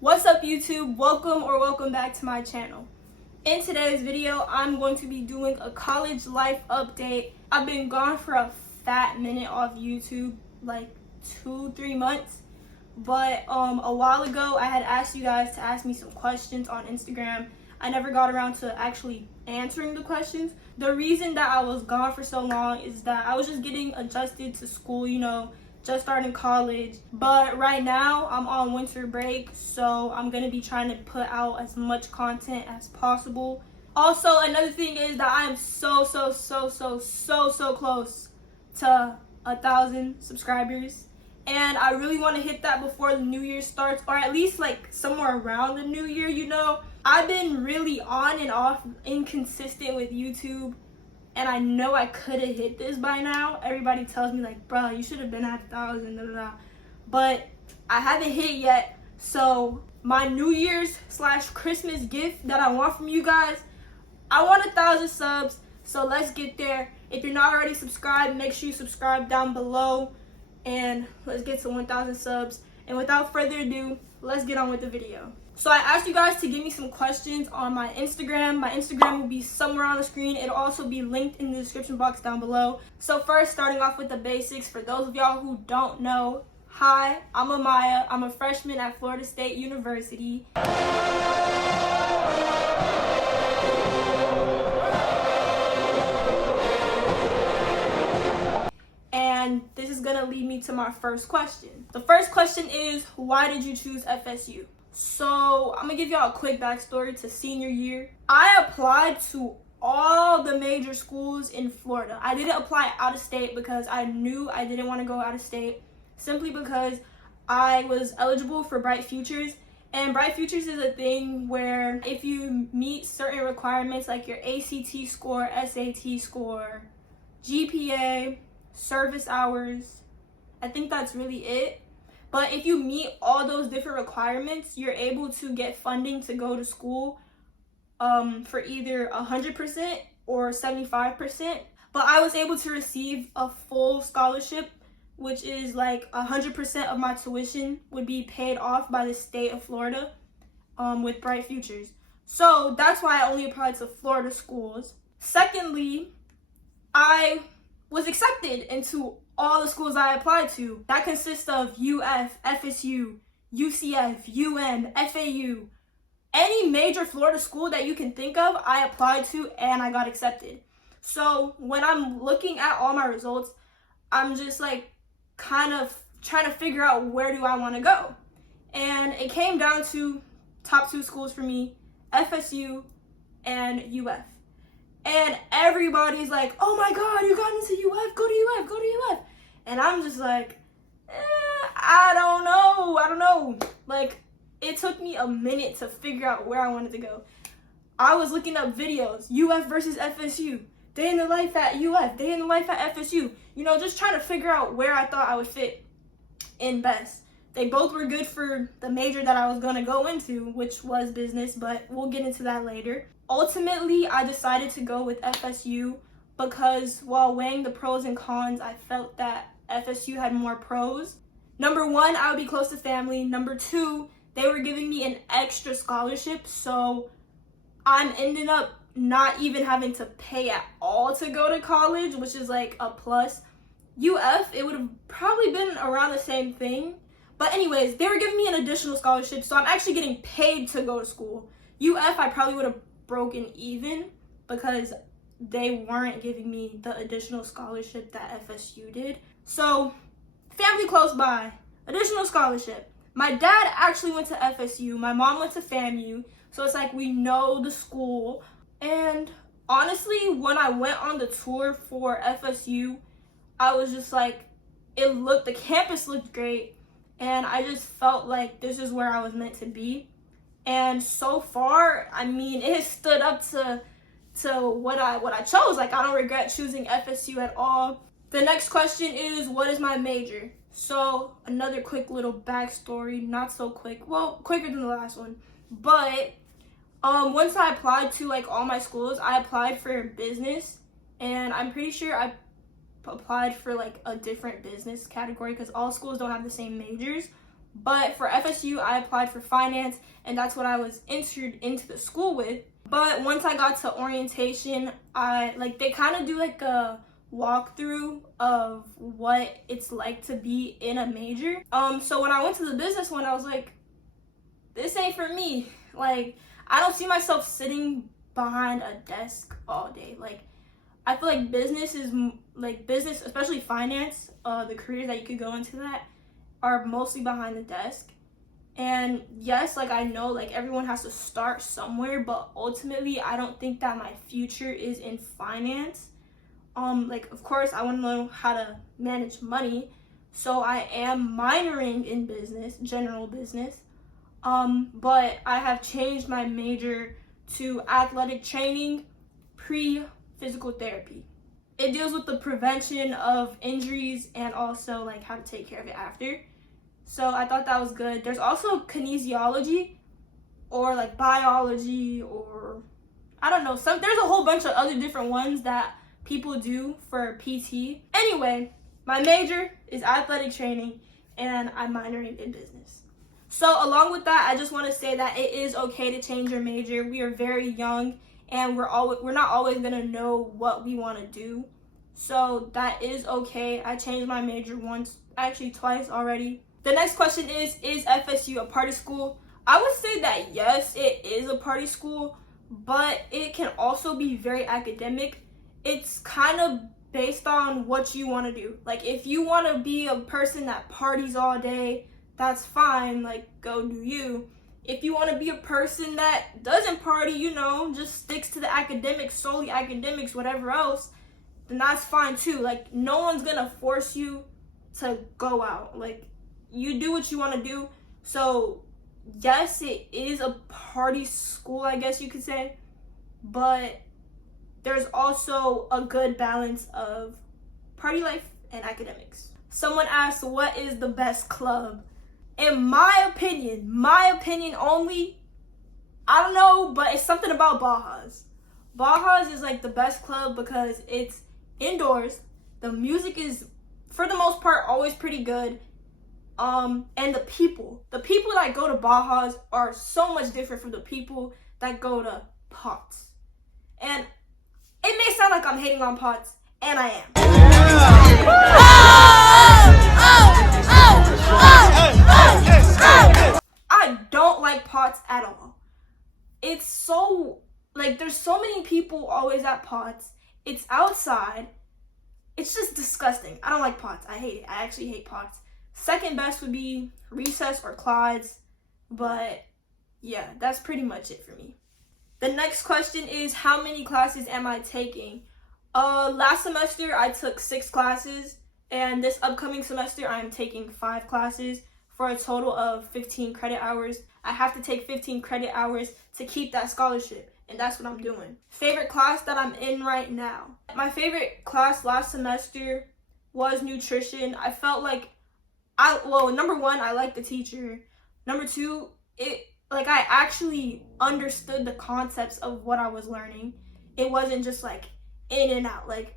What's up YouTube? Welcome back to my channel. In today's video, I'm going to be doing a college life update. I've been gone for a fat minute off YouTube, like 2-3 months. But a while ago, I had asked you guys to ask me some questions on Instagram. I never got around to actually answering the questions. The reason that I was gone for so long is that I was just getting adjusted to school, just starting college. But right now I'm on winter break, so I'm gonna be trying to put out as much content as possible. Also, another thing is that I am so close to 1,000 subscribers, and I really want to hit that before the new year starts, or at least like somewhere around the new year. I've been really on and off, inconsistent with YouTube, and I know I could have hit this by now. Everybody tells me like, bro, you should have been at 1,000, but I haven't hit it yet. So my New Year's / Christmas gift that I want from you guys, I want 1,000 subs. So let's get there. If you're not already subscribed, make sure you subscribe down below, and let's get to 1,000 subs. And without further ado, let's get on with the video. So I asked you guys to give me some questions on my Instagram. My Instagram will be somewhere on the screen. It'll also be linked in the description box down below. So first, starting off with the basics, for those of y'all who don't know, hi, I'm Amaya. I'm a freshman at Florida State University. And this is gonna lead me to my first question. The first question is, why did you choose FSU? So I'm gonna give y'all a quick backstory to senior year. I applied to all the major schools in Florida. I didn't apply out of state because I knew I didn't want to go out of state, simply because I was eligible for Bright Futures. And Bright Futures is a thing where if you meet certain requirements like your ACT score, SAT score, GPA, service hours, I think that's really it. But if you meet all those different requirements, you're able to get funding to go to school for either 100% or 75%. But I was able to receive a full scholarship, which is like 100% of my tuition would be paid off by the state of Florida with Bright Futures. So that's why I only applied to Florida schools. Secondly, I was accepted into all the schools I applied to. That consists of UF, FSU, UCF, UM, FAU. Any major Florida school that you can think of, I applied to and I got accepted. So when I'm looking at all my results, I'm just like kind of trying to figure out where do I want to go. And it came down to top 2 schools for me, FSU and UF. And everybody's like, oh my God, you got into UF, go to UF, go to UF. And I'm just like, I don't know. Like, it took me a minute to figure out where I wanted to go. I was looking up videos, UF versus FSU, day in the life at UF, day in the life at FSU. Just trying to figure out where I thought I would fit in best. They both were good for the major that I was gonna go into, which was business, but we'll get into that later. Ultimately, I decided to go with FSU because while weighing the pros and cons, I felt that FSU had more pros. Number 1, I would be close to family. Number 2, they were giving me an extra scholarship, so I'm ending up not even having to pay at all to go to college, which is like a plus. UF, it would have probably been around the same thing. But anyways, they were giving me an additional scholarship, so I'm actually getting paid to go to school. UF, I probably would have broken even because they weren't giving me the additional scholarship that FSU did. So family close by, additional scholarship. My dad actually went to FSU, my mom went to FAMU, so it's like we know the school. And honestly, when I went on the tour for FSU, I was just like, the campus looked great, and I just felt like this is where I was meant to be. And so far, I mean, it has stood up to what I chose. Like, I don't regret choosing FSU at all. The next question is, what is my major? So another quick little backstory, not so quick, well, quicker than the last one. But once I applied to like all my schools, I applied for business, and I'm pretty sure I applied for like a different business category because all schools don't have the same majors. But for FSU, I applied for finance, and that's what I was entered into the school with. But once I got to orientation, they kind of do like a walkthrough of what it's like to be in a major. So when I went to the business one, I was like, this ain't for me. Like, I don't see myself sitting behind a desk all day. Like, I feel like business, especially finance, the careers that you could go into that are mostly behind the desk. And yes, like, I know, like, everyone has to start somewhere, but ultimately, I don't think that my future is in finance. Of course, I want to know how to manage money, so I am minoring in business, general business. But I have changed my major to athletic training, pre-physical therapy. It deals with the prevention of injuries and also like how to take care of it after. So I thought that was good. There's also kinesiology or like biology, or I don't know, there's a whole bunch of other different ones that people do for PT. Anyway, my major is athletic training and I'm minoring in business. So along with that, I just want to say that it is okay to change your major. We are very young and we're not always going to know what we want to do. So that is okay. I changed my major once, actually twice already. The next question is FSU a party school? I would say that yes, it is a party school, but it can also be very academic. It's kind of based on what you want to do. Like, if you want to be a person that parties all day, that's fine, like, go do you. If you want to be a person that doesn't party, just sticks to the academics, solely academics, whatever else, then that's fine too. Like, no one's gonna force you to go out. Like, you do what you want to do. So yes, it is a party school, I guess you could say, but there's also a good balance of party life and academics. Someone asked, what is the best club? In my opinion only, I don't know, but it's something about Baja's. Baja's is like the best club because it's indoors. The music is, for the most part, always pretty good. And the people that go to Baja's are so much different from the people that go to Potts. And it may sound like I'm hating on Potts, and I am. I don't like Potts at all. It's so, like, there's so many people always at Potts. It's outside. It's just disgusting. I don't like Potts. I hate it. I actually hate Potts. Second best would be Recess or Clyde's. But yeah, that's pretty much it for me. The next question is, how many classes am I taking? Last semester I took 6 classes, and this upcoming semester I'm taking 5 classes for a total of 15 credit hours. I have to take 15 credit hours to keep that scholarship, and that's what I'm doing. Favorite class that I'm in right now. My favorite class last semester was nutrition. I felt like number one, I liked the teacher. Number two, I actually understood the concepts of what I was learning. It wasn't just like in and out. Like,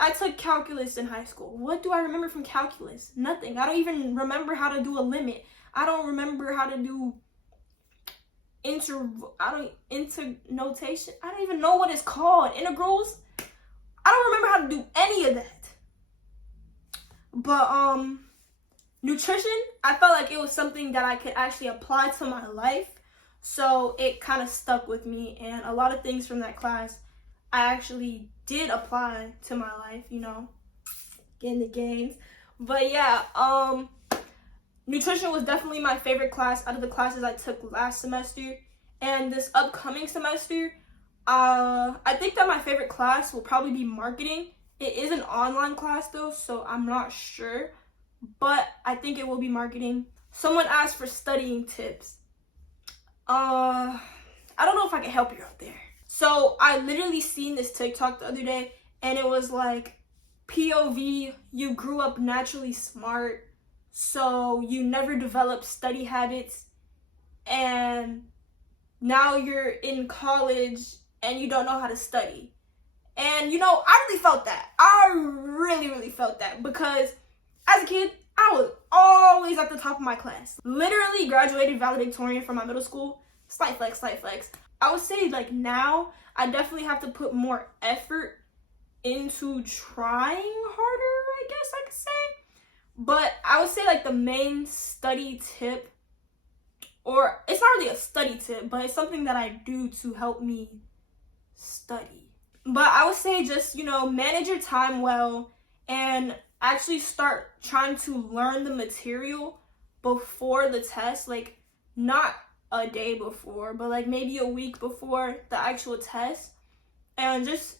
I took calculus in high school. What do I remember from calculus? Nothing. I don't even remember how to do a limit. I don't remember how to do internotation. I don't even know what it's called. Integrals. I don't remember how to do any of that. But nutrition, I felt like it was something that I could actually apply to my life. So it kind of stuck with me, and a lot of things from that class I actually did apply to my life, getting the gains. But yeah, nutrition was definitely my favorite class out of the classes I took last semester. And this upcoming semester, I think that my favorite class will probably be marketing. It is an online class though, so I'm not sure, but I think it will be marketing. Someone asked for studying tips. I don't know if I can help you out there. So I literally seen this TikTok the other day, and it was like, POV, you grew up naturally smart, so you never developed study habits, and now you're in college and you don't know how to study. And I really felt that. I really felt that, because as a kid, I was always always at the top of my class. Literally graduated valedictorian from my middle school. Slight flex, slight flex. I would say like now I definitely have to put more effort into trying harder, I guess I could say. But I would say like the main study tip, or it's not really a study tip, but it's something that I do to help me study. But I would say just, manage your time well and actually start trying to learn the material before the test, like not a day before, but like maybe a week before the actual test. And just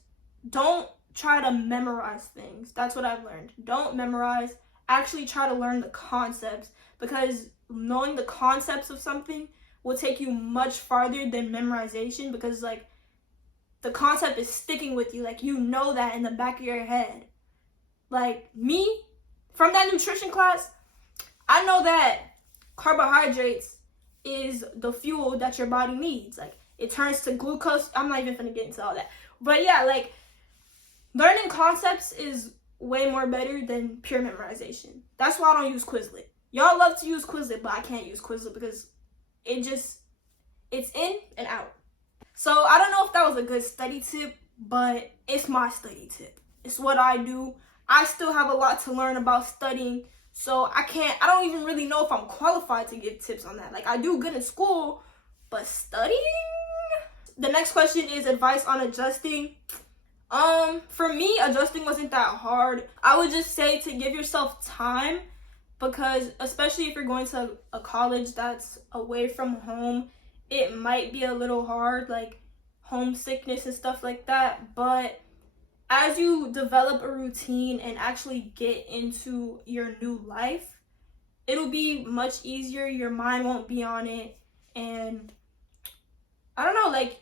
don't try to memorize things. That's what I've learned. Don't memorize. Actually try to learn the concepts, because knowing the concepts of something will take you much farther than memorization, because like the concept is sticking with you. Like you know that in the back of your head. Like me, from that nutrition class, I know that carbohydrates is the fuel that your body needs. Like it turns to glucose. I'm not even gonna get into all that. But yeah, like learning concepts is way more better than pure memorization. That's why I don't use Quizlet. Y'all love to use Quizlet, but I can't use Quizlet because it's in and out. So I don't know if that was a good study tip, but it's my study tip. It's what I do. I still have a lot to learn about studying, so I don't even really know if I'm qualified to give tips on that. Like I do good in school, but studying? The next question is advice on adjusting. For me, adjusting wasn't that hard. I would just say to give yourself time, because especially if you're going to a college that's away from home, it might be a little hard, like homesickness and stuff like that. But as you develop a routine and actually get into your new life, it'll be much easier. Your mind won't be on it. And I don't know, like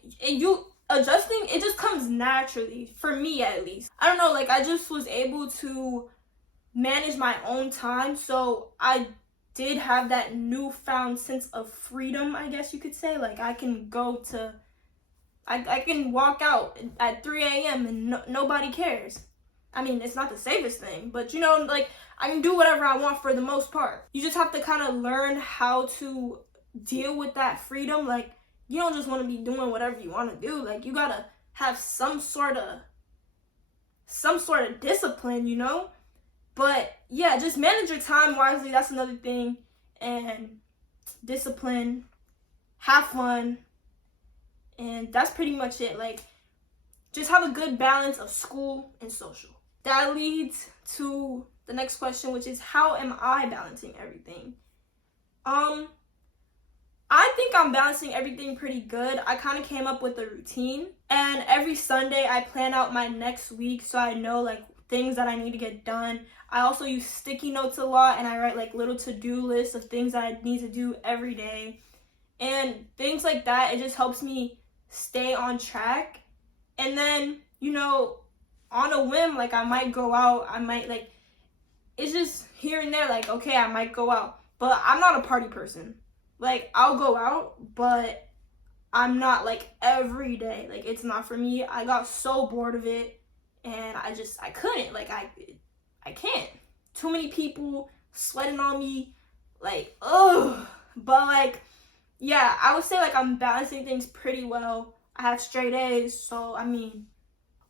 adjusting, it just comes naturally, for me at least. I don't know, like I just was able to manage my own time, so I did have that newfound sense of freedom, I guess you could say. Like I can I can walk out at 3 a.m. and nobody cares. I mean, it's not the safest thing, but like I can do whatever I want for the most part. You just have to kind of learn how to deal with that freedom. Like you don't just want to be doing whatever you want to do. Like you gotta have some sort of discipline, But yeah, just manage your time wisely. That's another thing. And discipline, have fun, and that's pretty much it. Like just have a good balance of school and social. That leads to the next question, which is how am I balancing everything? I think I'm balancing everything pretty good. I kind of came up with a routine, and every Sunday I plan out my next week so I know like things that I need to get done. I also use sticky notes a lot, and I write like little to-do lists of things that I need to do every day. And things like that, it just helps me stay on track. And then, on a whim, like I might go out, it's just here and there, like, okay, I might go out. But I'm not a party person. Like, I'll go out, but I'm not like every day. Like, it's not for me. I got so bored of it, and I couldn't. Like, I can't. Too many people sweating on me. Like, ugh. But, like, yeah, I would say, like, I'm balancing things pretty well. I have straight A's, so,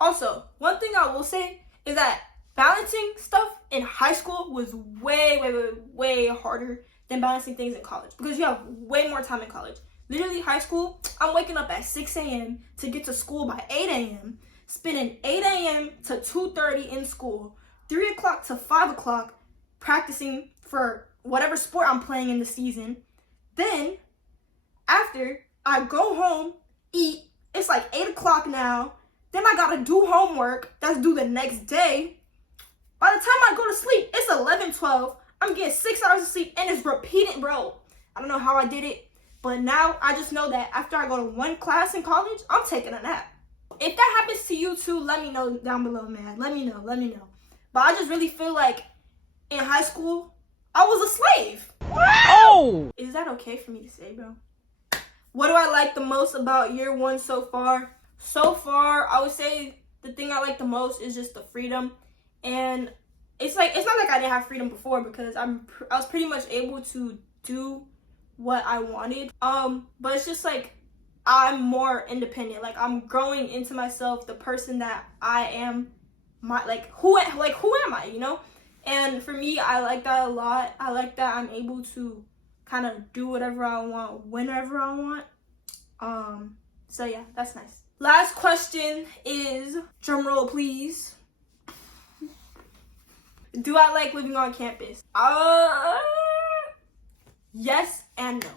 Also, one thing I will say is that balancing stuff in high school was way, way, way, way harder than balancing things in college, because you have way more time in college. Literally, high school, I'm waking up at 6 a.m. to get to school by 8 a.m., spending 8 a.m. to 2:30 in school, 3 o'clock to 5 o'clock practicing for whatever sport I'm playing in the season. Then, after, I go home, eat, it's like 8 o'clock now, then I gotta do homework that's due the next day. By the time I go to sleep, it's 11, 12, I'm getting 6 hours of sleep, and it's repeating, bro. I don't know how I did it, but now I just know that after I go to one class in college, I'm taking a nap. If that happens to you too, let me know down below, man. Let me know. But I just really feel like in high school, I was a slave. Oh! Is that okay for me to say, bro? What do I like the most about year one so far? So far, I would say the thing I like the most is just the freedom. And it's like, it's not like I didn't have freedom before, because I was pretty much able to do what I wanted. But it's just like I'm more independent. Like I'm growing into myself, the person that I am. Who am I? You know. And for me, I like that a lot. I like that I'm able to kind of do whatever I want, whenever I want. So yeah, that's nice. Last question is, drum roll please. Do I like living on campus? Yes and no.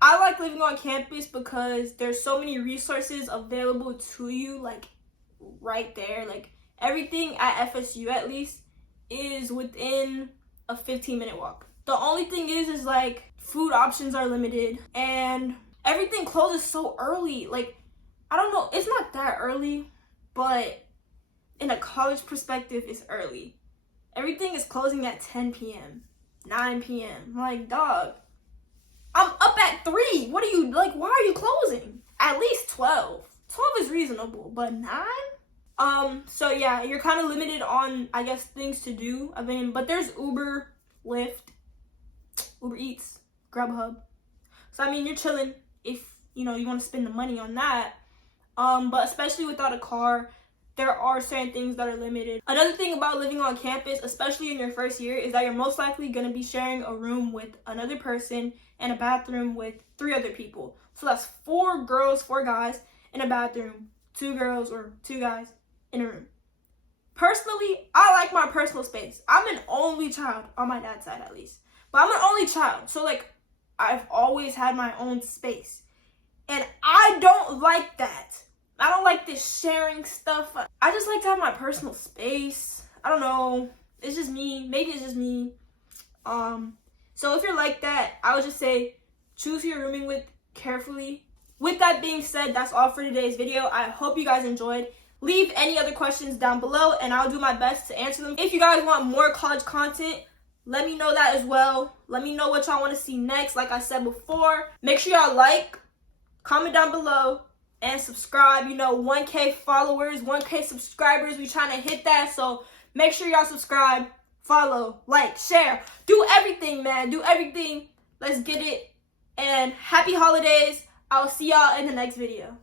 I like living on campus because there's so many resources available to you, like right there. Like everything at FSU at least is within a 15-minute walk. The only thing is like food options are limited and everything closes so early. Like, I don't know, it's not that early, but in a college perspective, it's early. Everything is closing at 10 p.m., 9 p.m. I'm like, dog, I'm up at 3. What are you, like, why are you closing? At least 12. 12 is reasonable, but 9? So yeah, you're kind of limited on, I guess, things to do. I mean, but there's Uber, Lyft, Uber Eats, Grubhub. So I mean, you're chilling if, you know, you want to spend the money on that. But especially without a car, there are certain things that are limited. Another thing about living on campus, especially in your first year, is that you're most likely going to be sharing a room with another person and a bathroom with 3 other people. So that's 4 girls, 4 guys in a bathroom, 2 girls or 2 guys in a room. Personally, I like my personal space. I'm an only child, on my dad's side at least. But I'm an only child, so like, I've always had my own space. And I don't like that. I don't like this sharing stuff. I just like to have my personal space. I don't know. It's just me. Maybe it's just me. So if you're like that, I would just say choose who you're rooming with carefully. With that being said, that's all for today's video. I hope you guys enjoyed. Leave any other questions down below and I'll do my best to answer them. If you guys want more college content, let me know that as well. Let me know what y'all want to see next. Like I said before, make sure y'all like, comment down below, and subscribe. You know, 1K followers, 1K subscribers. We trying to hit that. So make sure y'all subscribe, follow, like, share. Do everything, man. Do everything. Let's get it. And happy holidays. I'll see y'all in the next video.